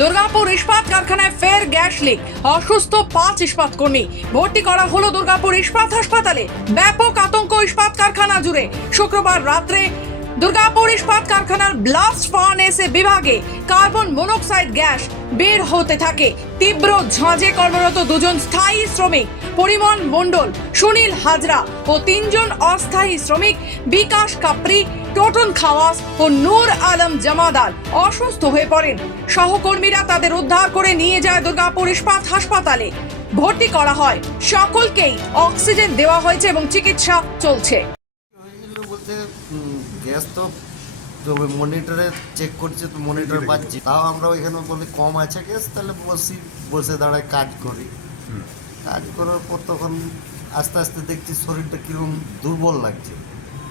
দুর্গাপুর ইস্পাত কারখানায় ফের গ্যাস লিক, অসুস্থ 5 ইস্পাত কর্মী। ভর্তি করা হলো দুর্গাপুর ইস্পাত হাসপাতালে। ব্যাপক আতঙ্ক ইস্পাত কারখানা জুড়ে। শুক্রবার রাত্রে দুর্গাপুর ইস্পাত কারখানার ব্লাস্ট ফার্নেসে বিভাগে কার্বন মনোক্সাইড গ্যাস বের হতে থাকে। তীব্র ঝাঁঝে কর্মরত দুজন স্থায়ী শ্রমিক পরিমল মণ্ডল, সুনীল হাজরা ও 3 জন অস্থায়ী শ্রমিক বিকাশ কাপড়ি, টোটন খাওয়াস ও নূর আলম জামাদার অসুস্থ হয়ে পড়েন। সহকর্মীরা তাদের উদ্ধার করে নিয়ে যায় দুর্গাপুর ইস্পাত হাসপাতালে। ভর্তি করা হয়। সকলকেই অক্সিজেন দেওয়া হয়েছে এবং চিকিৎসা চলছে। বলতে গ্যাস তো মনিটরে চেক করছে, তো মনিটর পাচ্ছি, তাও আমরা ওইখানে বলি কম আছে গ্যাস, তাহলে বসে দাঁড়ায় কাজ করি। কাজ করার পর তখন আস্তে আস্তে দেখছি শরীরটা কিরকম দুর্বল লাগছে।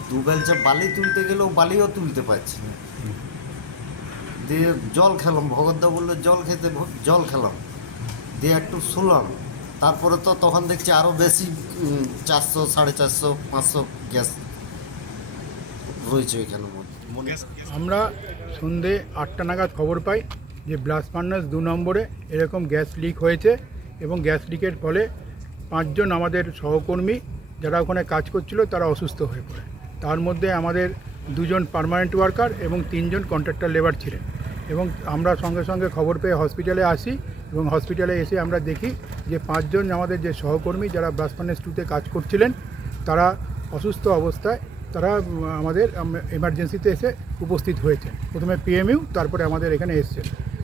দু বেলচা বালি তুলতে গেলেও বালিও তুলতে পারছি না। দিয়ে জল খেলাম, ভগতদা বললো জল খেতে, জল খেলাম, দিয়ে একটু শুলাম। তারপরে তো তখন দেখছি আরও বেশি 400, 450, 500 গ্যাস রয়েছে ওইখানে। আমরা সন্ধে 8টা নাগাদ খবর পাই যে ব্লাস্ট ফার্নাস 2 নম্বরে এরকম গ্যাস লিক হয়েছে এবং গ্যাস লিকের ফলে 5 জন আমাদের সহকর্মী যারা ওখানে কাজ করছিল তারা অসুস্থ হয়ে পড়ে। তার মধ্যে আমাদের 2 জন পার্মানেন্ট ওয়ার্কার এবং 3 জন কন্ট্রাক্টর লেবার ছিলেন। এবং আমরা সঙ্গে সঙ্গে খবর পেয়ে হসপিটালে আসি এবং হসপিটালে এসে আমরা দেখি যে 5 জন আমাদের যে সহকর্মী যারা ব্লাস্ট ফার্নাস 2তে কাজ করছিলেন তারা অসুস্থ অবস্থায় তারা আমাদের এমার্জেন্সিতে এসে উপস্থিত হয়েছেন। প্রথমে পিএমইউ, তারপরে আমাদের এখানে এসছেন।